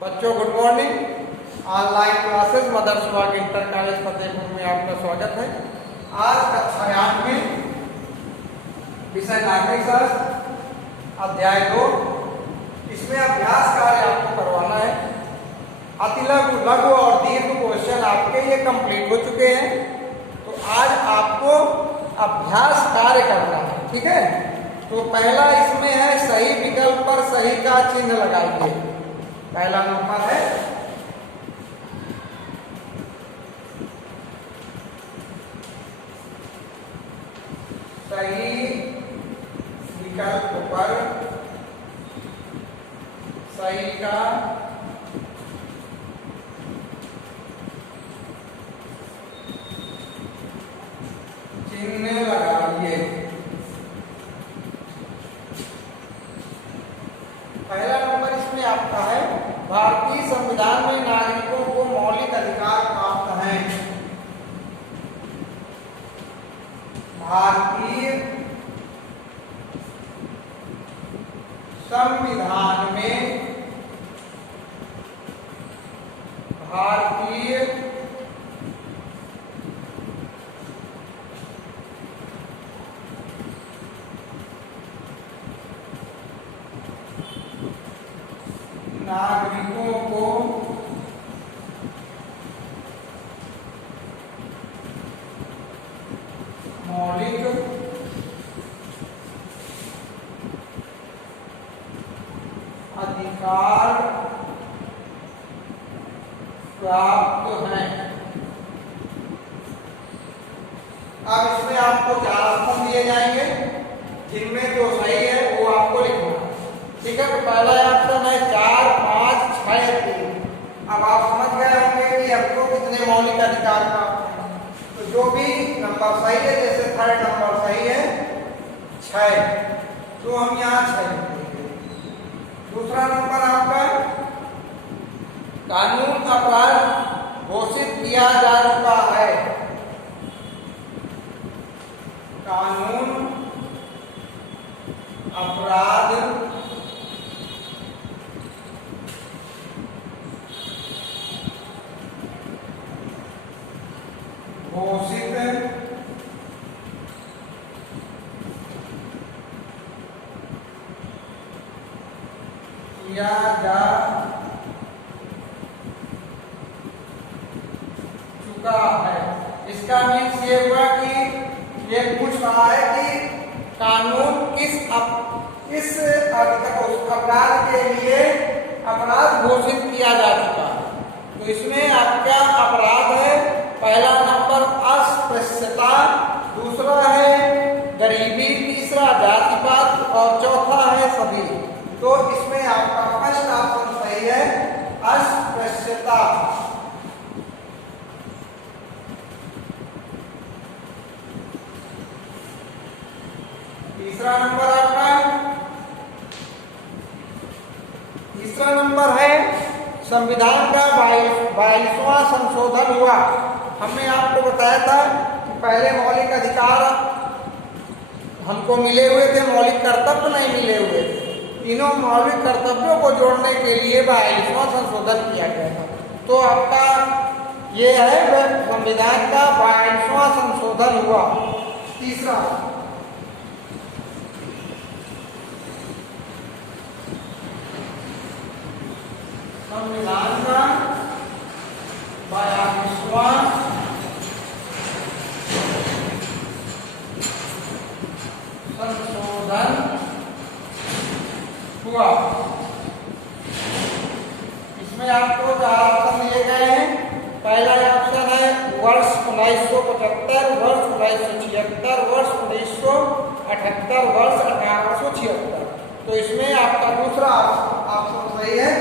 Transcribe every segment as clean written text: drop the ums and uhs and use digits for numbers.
बच्चों good morning. Online classes mothers walk inter college Fatehpur में आपका स्वागत है। आज कक्षा 8 में विषय नागरिक शास्त्र अध्याय 2, इसमें अभ्यास कार्य आपको करवाना है। अति लघु, लघु और दीर्घ क्वेश्चन आपके ये कंप्लीट हो चुके हैं, तो आज आपको अभ्यास कार्य करना है। ठीक है, तो पहला इसमें है सही विकल्प पर सही का चिन्ह लगाइए। पहला नंबर है सही विकल्प पर सही का चिन्ह लगाइए। पहला नंबर इसमें आपका है भारतीय संविधान में नागरिकों को मौलिक अधिकार प्राप्त हैं। भारतीय संविधान में भारतीय नागरिकों को मौलिक अधिकार प्राप्त हैं। अब इसमें आपको 4 ऑप्शन दिए जाएंगे, जिनमें जो सही है वो आपको लिखना। ठीक है, तो पहला ऑप्शन है 4, 5, 6, 3। अब आप समझ गए होंगे कि हमको कितने मौलिक अधिकार प्राप्त हैं। तो जो भी नंबर सही है, जैसे थर्ड नंबर सही है 6, तो हम यहाँ 6 लिखेंगे। दूसरा नंबर आपका कानून अपराध घोषित किया जा चुका है। कानून अपराध घोषित किया जा चुका है। इसका मीन्स ये हुआ कि ये पूछ रहा है कि कानून किस अपराध के लिए अपराध घोषित किया जा चुका है। तो इसमें आपका अपराध है पहला नंबर अस्पृश्यता, दूसरा है गरीबी, तीसरा जातिवाद और चौथा है सभी। तो इसमें आपका फर्स्ट ऑप्शन सही है अस्पृश्यता। तीसरा नंबर है संविधान का 22वां संशोधन हुआ। हमने आपको बताया था कि पहले मौलिक अधिकार हमको मिले हुए थे, मौलिक कर्तव्य नहीं मिले हुए थे। तीनों मौलिक कर्तव्यों को जोड़ने के लिए 22वां संशोधन किया गया था। तो आपका ये है संविधान का 22वां संशोधन हुआ। तीसरा संविधान का 22वां संशोधन हुआ। इसमें आपको 4 ऑप्शन दिए गए हैं। पहला ऑप्शन है वर्ष 1975, वर्ष 1976, वर्ष 1978, वर्ष 1876। तो इसमें आपका दूसरा ऑप्शन सही है,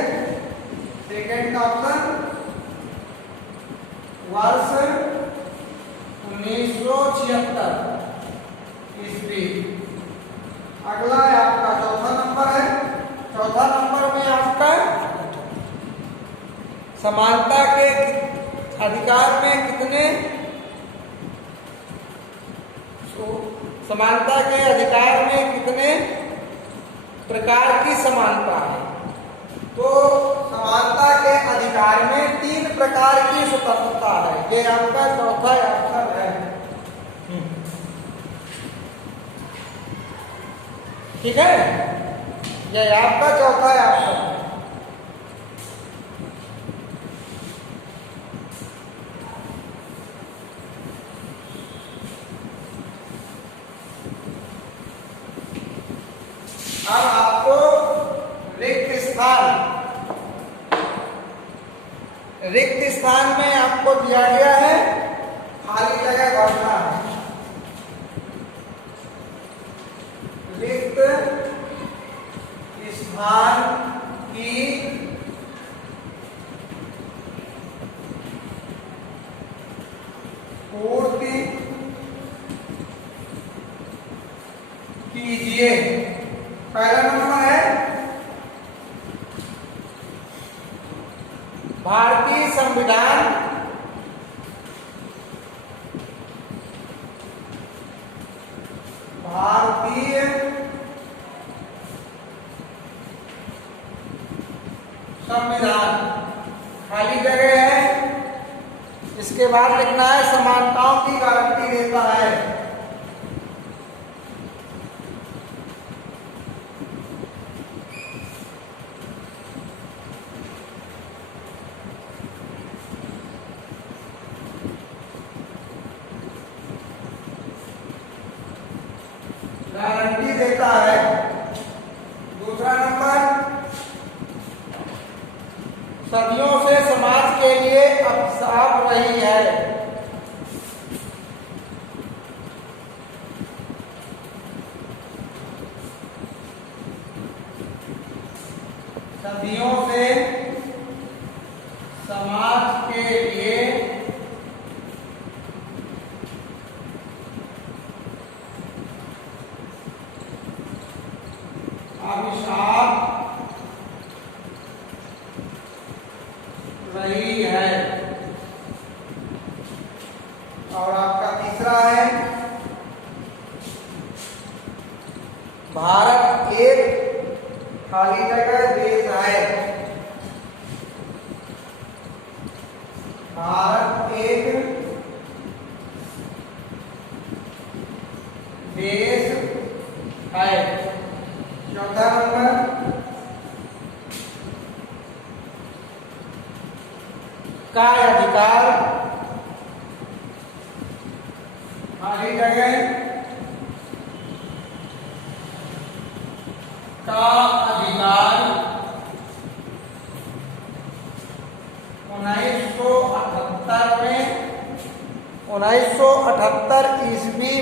सेकेंड ऑप्शन वर्ष 1976 ईस्वी। अगला है आपका चौथा नंबर है। चौथा नंबर में आपका समानता के अधिकार में कितने समानता के अधिकार में कितने प्रकार की समानता है। तो समानता प्रकार की स्वतंत्रता है। ये आपका चौथा ऑप्शन है। ठीक है, ये आपका चौथा ऑप्शन है। अब आपको रिक्त स्थान में आपको दिया गया है खाली जगह भरना है। रिक्त स्थान की पूर्ति कीजिए। पहला नंबर है भारतीय संविधान खाली जगह है। इसके बाद लिखना है समानताओं की गारंटी देता है। गारंटी देता है। दूसरा नंबर, सदियों से समाज के लिए अभिशाप रही है। सदियों से समाज के लिए अभिशाप रही है। और आपका तीसरा है भारत एक खाली जगह देश है। भारत एक देश है। चौथा नंबर, का अधिकार खाली जगह का अधिकार 1978 ईस्वी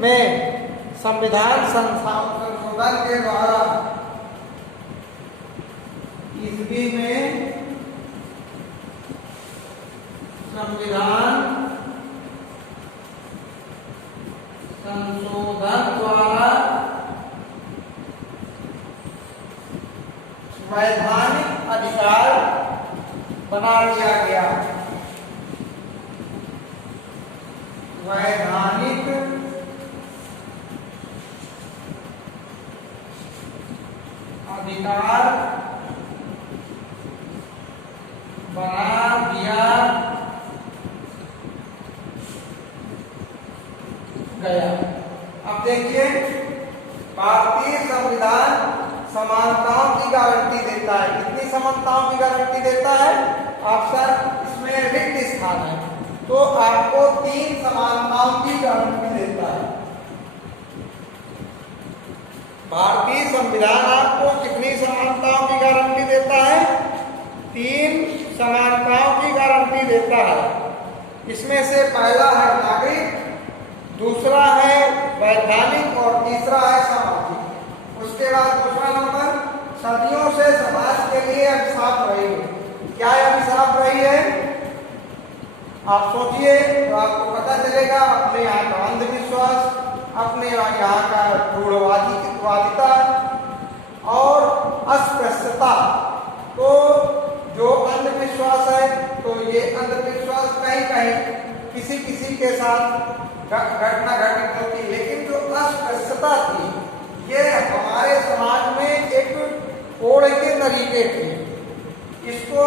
में संविधान संशोधन के द्वारा संविधान संशोधन द्वारा वैधानिक अधिकार बना लिया गया। वैधानिक अधिकार बना दिया गया। अब देखिए, भारतीय संविधान समानताओं की गारंटी देता है। कितनी समानताओं की गारंटी देता है? ऑप्शन इसमें रिक्त स्थान है तो आपको 3 समानताओं की गारंटी देता है। भारतीय संविधान आपको कितनी समानताओं की गारंटी देता है? 3 समानताओं की गारंटी देता है। इसमें से पहला है नागरिक, दूसरा है वैधानिक और तीसरा है सामाजिक। उसके बाद दूसरा नंबर, सदियों से समाज के लिए अभिशाप रही है। क्या अभिशाप रही है? आप सोचिए तो आपको पता चलेगा। अपने यहाँ का अंधविश्वास, अपने यहाँ का रूढ़वादिता और अस्पृश्यता। तो जो अंधविश्वास है तो ये अंधविश्वास कहीं कहीं किसी के साथ घटना घटित होती, लेकिन जो अस्पृश्यता थी ये हमारे समाज में एक कोड़ के तरीके थे। इसको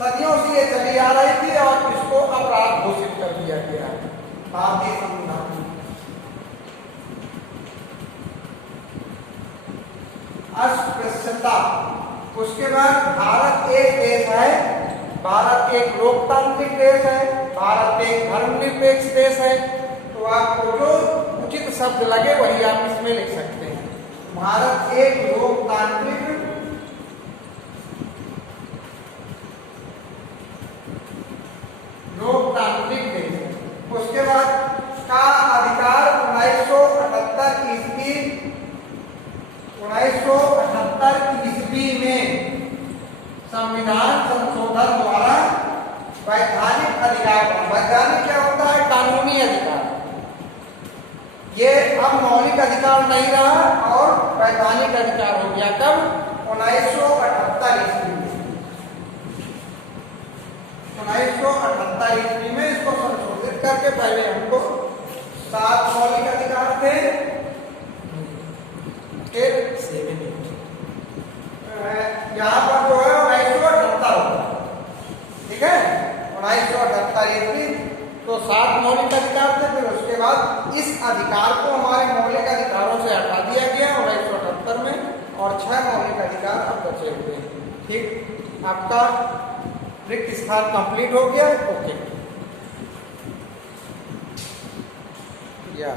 सदियों से ये चली आ रही थी और इसको अपराध घोषित कर दिया गया है भारतीय संविधान में। अस्पृश्यता, उसके बाद भारत एक देश है, भारत एक लोकतांत्रिक देश है, भारत एक धर्मनिरपेक्ष देश है। तो आपको जो उचित शब्द लगे वही आप इसमें लिख सकते हैं। भारत एक लोकतांत्रिक देश है। उसके बाद का अधिकार 1978 ईस्वी में संविधान संशोधन द्वारा वैधानिक अधिकार, वैधानिक क्या होता है? कानूनी अधिकार। ये अब मौलिक अधिकार नहीं रहा और वैधानिक अधिकार हो गया। कब? 1978 ईस्वी में। 1978 ईस्वी में इसको संशोधित करके पहले हमको 7 मौलिक अधिकार थे, फिर यहाँ पर जो है 1978 होगा, ठीक है, 1978 ईस्वी। तो 7 मौलिक अधिकार थे, फिर उसके बाद इस अधिकार को हमारे मौलिक अधिकारों से हटा दिया गया 1978 में और 6 मौलिक अधिकार अब बचे हुए हैं। ठीक, आपका रिक्त स्थान कंप्लीट हो गया। ओके, या